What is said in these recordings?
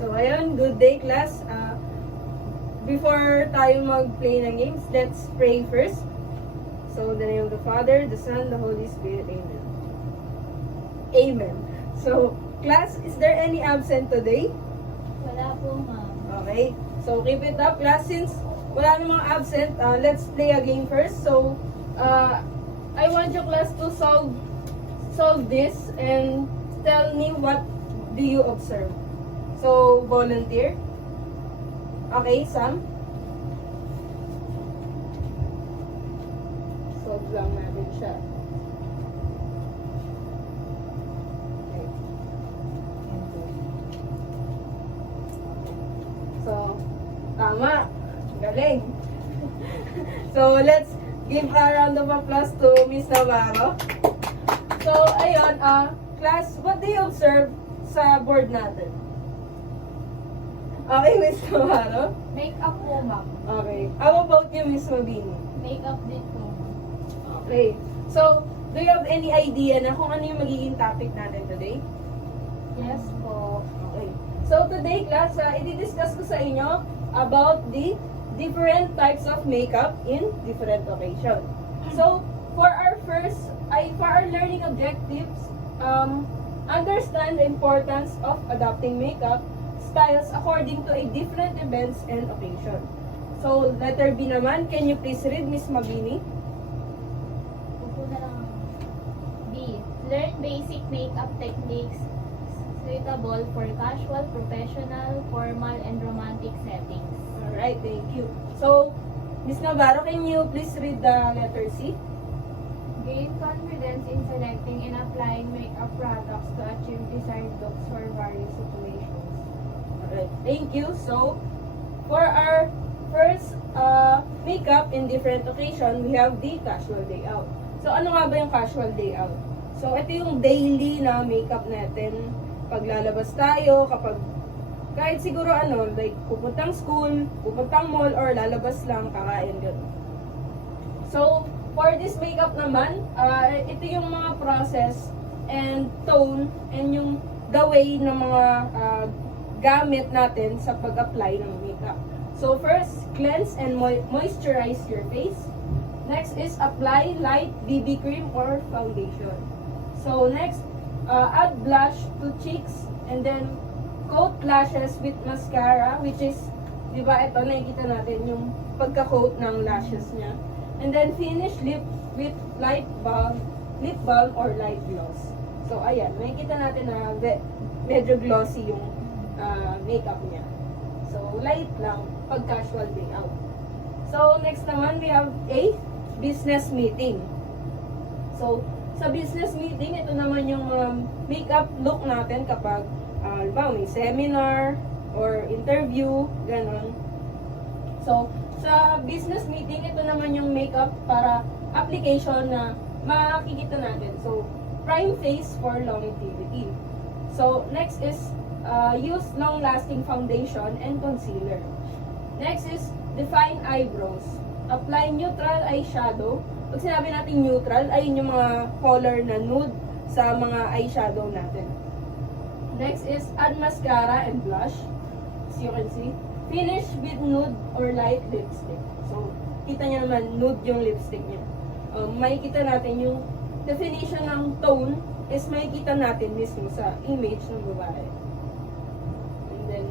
So, ayun, good day class. Before tayo mag-play ng games, let's pray first. So, in the name of the Father, the Son, the Holy Spirit. Amen. Amen. So, class, is there any absent today? Wala po, ma'am. Okay. So, keep it up, class. Since wala namang absent, let's play a game first. So, I want your class to solve this and tell me what do you observe. So, volunteer. Okay, Sam? Solve lang natin siya. Okay. So, tama. Galing. So, let's give a round of applause to Miss Navarro. So, ayun, class, what do you observe sa board natin? Okay, Miss Navarro? Make-up po, ma'am. Okay. How about you, Miss Mabini? Make-up din po. Okay. So, do you have any idea na kung ano yung magiging topic natin today? Yes po. Okay. So, today, class, i-discuss ko sa inyo about the different types of makeup in different occasions. So, for our learning objectives, understand the importance of adopting makeup styles according to a different events and occasion. So, letter B naman, can you please read, Miss Mabini? Upo na lang. B. Learn basic makeup techniques suitable for casual, professional, formal, and romantic settings. Alright, thank you. So, Miss Navarro, can you please read the letter C? Gain confidence in selecting and applying makeup products to achieve desired looks for various situations. Alright, thank you. So, for our first makeup in different occasion, we have the casual day out. So, ano nga ba yung casual day out? So, ito yung daily na makeup natin. Pag lalabas tayo, kapag kahit siguro like pupuntang school, pupuntang mall, or lalabas lang, kakain, gano'n. So, for this makeup naman, ito yung mga process and tone and yung the way ng mga gamit natin sa pag-apply ng makeup. So, first, cleanse and moisturize your face. Next is apply light BB cream or foundation. So, next, add blush to cheeks and then coat lashes with mascara, which is, di ba, ito, nakikita natin yung pagka-coat ng lashes niya. And then finish lip with lip balm or light gloss. So, ayan, nakikita natin na medyo glossy yung makeup niya. So, light lang pag casual day out. So, next naman, we have a business meeting. So, sa business meeting, ito naman yung makeup look natin kapag may seminar or interview, ganon. So, sa business meeting, ito naman yung makeup para application na makikita natin. So, prime face for longevity. So, next is use long-lasting foundation and concealer. Next is define eyebrows. Apply neutral eyeshadow. Pag sinabi natin neutral, ayun yung mga color na nude sa mga eyeshadow natin. Next is add mascara and blush. As you can see. Finish with nude or light lipstick. So, kita niya naman, nude yung lipstick niya. Makikita natin yung definition ng tone is makikita natin mismo sa image ng babae. And then,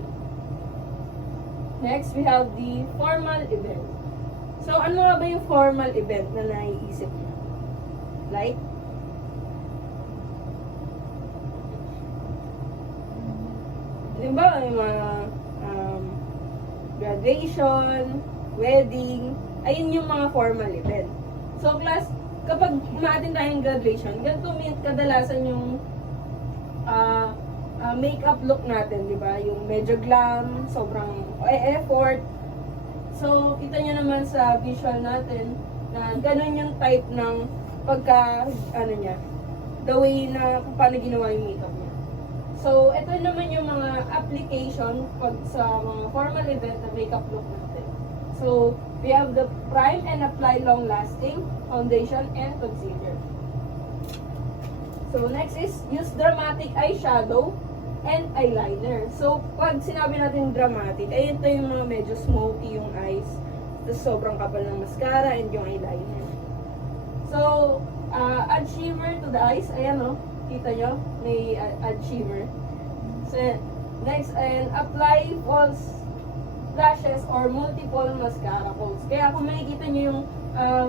next, we have the formal event. So, ano nga ba yung formal event na naiisip niya? Like? Diba, yung mga graduation, wedding, ayun yung mga formal event. So, class, kapag umaatin tayong graduation, ganito kadalasan yung makeup look natin, di ba? Yung medyo glam, sobrang effort. So, kita nyo naman sa visual natin na ganun yung type ng niya, the way na kung paano ginawa yung makeup niya. So, ito naman yung mga application pag sa mga formal event na makeup look natin. So, we have the prime and apply long-lasting foundation and concealer. So, next is use dramatic eyeshadow and eyeliner. So, pag sinabi natin dramatic, ay ito yung mga medyo smoky yung eyes, tapos sobrang kapal ng mascara and yung eyeliner. So, add shimmer to the eyes. Ayan o, kita nyo, may add shimmer. So, next, and apply false lashes or multiple mascara coats. Kaya kung makikita nyo yung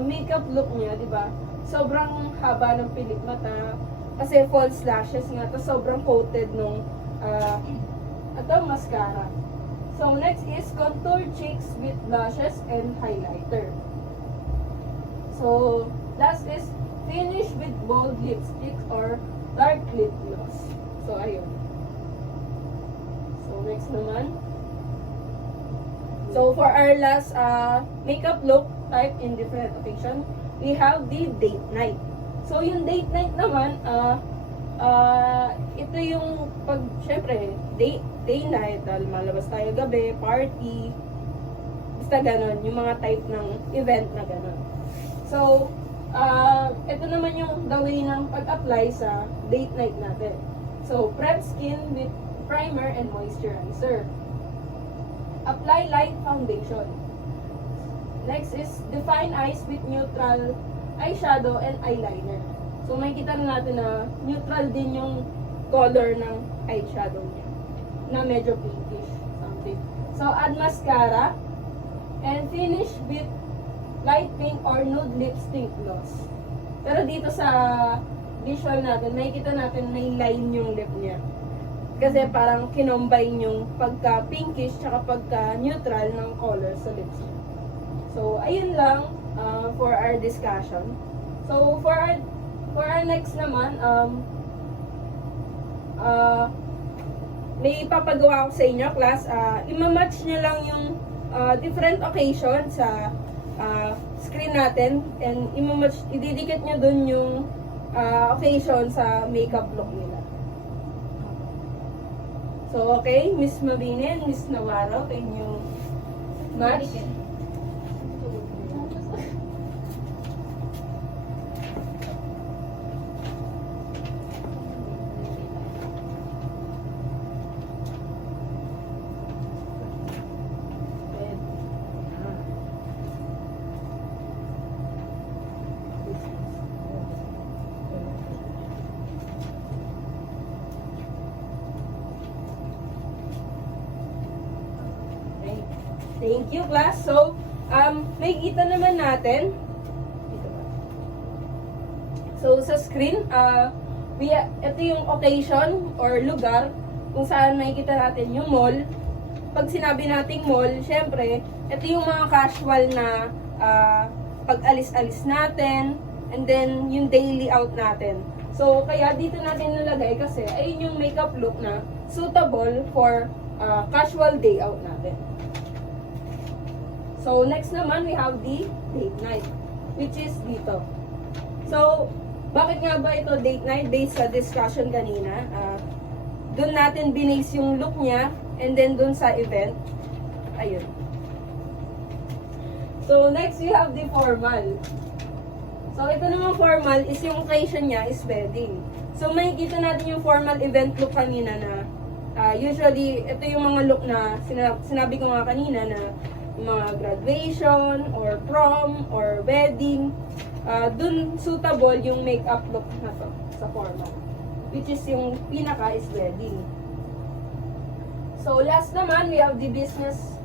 makeup look niya, di ba? Sobrang haba ng pilik mata. Kasi false lashes nga. Tapos sobrang coated nung mascara. So, next is contour cheeks with blushes and highlighter. So, last is finish with bold lipstick or dark lip gloss. So, ayun. So, next naman. So, for our last makeup look type in different occasion, we have the date night. So, yung date night naman, ito yung pag, syempre, day night, dahil malabas tayo gabi, party, basta ganon, yung mga type ng event na ganon. So, ito naman yung the way ng pag-apply sa date night natin. So, prep skin with primer and moisturizer. Apply light foundation. Next is define eyes with neutral eyeshadow and eyeliner. So, makikita na natin na neutral din yung color ng eyeshadow niya, na medyo pinkish, something. So, add mascara and finish with light pink or nude lipstick gloss. Pero dito sa visual natin, makikita natin may line yung lip niya. Kasi parang kinombine yung pagka-pinkish tsaka pagka-neutral ng color sa lips niya. So, ayun lang for our discussion. So, for our next naman, may ipapagawa ko sa inyo, class. Ima-match nyo lang yung different occasion sa screen natin and ididikit nyo dun yung occasion sa makeup look nila. So, okay, Miss Mabini and Miss Navarro, kayo yung match. Thank you, class. So, may kita naman natin. Dito ba? So, sa screen, ito yung occasion or lugar kung saan makikita natin yung mall. Pag sinabi nating mall, syempre, ito yung mga casual na pag-alis-alis natin, and then yung daily out natin. So, kaya dito natin nilagay kasi ayun yung makeup look na suitable for casual day out natin. So, next naman, we have the date night, which is dito. So, bakit nga ba ito date night? Based sa discussion kanina, doon natin binase yung look niya, and then doon sa event, ayun. So, next, we have the formal. So, ito naman formal is yung occasion niya is wedding. So, makikita natin yung formal event look kanina na, usually, ito yung mga look na, sinabi ko nga kanina na, mga graduation, or prom, or wedding, dun suitable yung makeup look na to sa formal. Which is yung pinaka is wedding. So, last naman, we have the business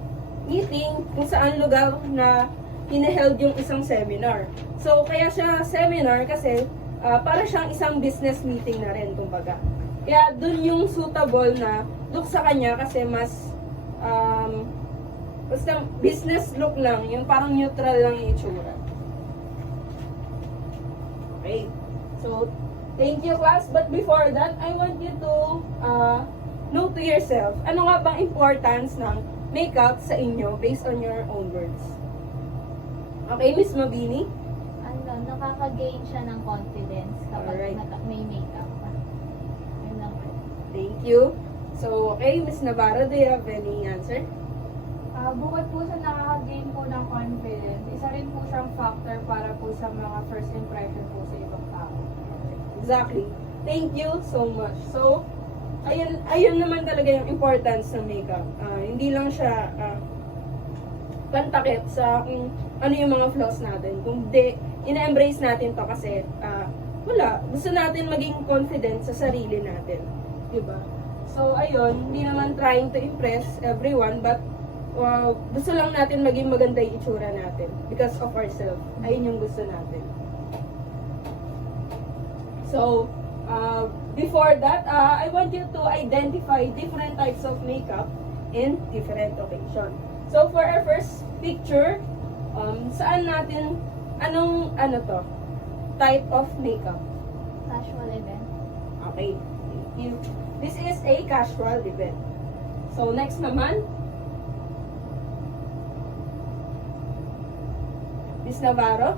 meeting kung saan lugar na hinaheld yung isang seminar. So, kaya siya seminar kasi para siyang isang business meeting na rin, kumbaga. Kaya dun yung suitable na look sa kanya kasi mas basta business look lang, yung parang neutral lang yung itsura. Okay. So, thank you, class. But before that, I want you to know to yourself, ano nga bang importance ng makeup sa inyo based on your own words? Okay, Miss Mabini? Nakaka-gain siya ng confidence kapag Alright. may makeup pa. Yun lang po. Thank you. So, okay, Miss Navarro, do you have any answer? Bukod po sa nakaka-gain po ng confidence, isa rin po siyang factor para po sa mga first impression po sa ibang tao. Exactly. Thank you so much. So, ayun naman talaga yung importance ng makeup. Hindi lang siya pantakip sa kung ano yung mga flaws natin. Kung ina-embrace natin to kasi wala. Gusto natin maging confident sa sarili natin. Diba? So, ayun, hindi naman trying to impress everyone, but gusto lang natin maging maganda yung itsura natin because of ourselves. Ayun yung gusto natin. So, before that, I want you to identify different types of makeup in different occasion. So, for our first picture, saan natin, ano to? Type of makeup. Casual event. Okay, thank you. This is a casual event. So, next naman, Miss Navarro.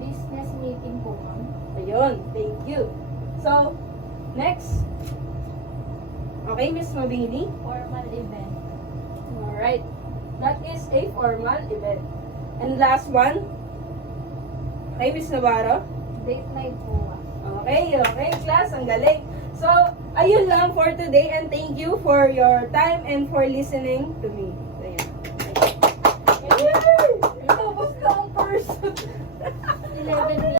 Business meeting po, ma'am. Ayun, thank you. So, next. Okay, Miss Mabini. Formal event. Alright. That is a formal event. And last one. Okay, Miss Navarro. Date night po, ma'am. Okay, class. Ang galing. So, ayun lang for today and thank you for your time and for listening to me. Ayan. Yay! Ito, basta ang person. 11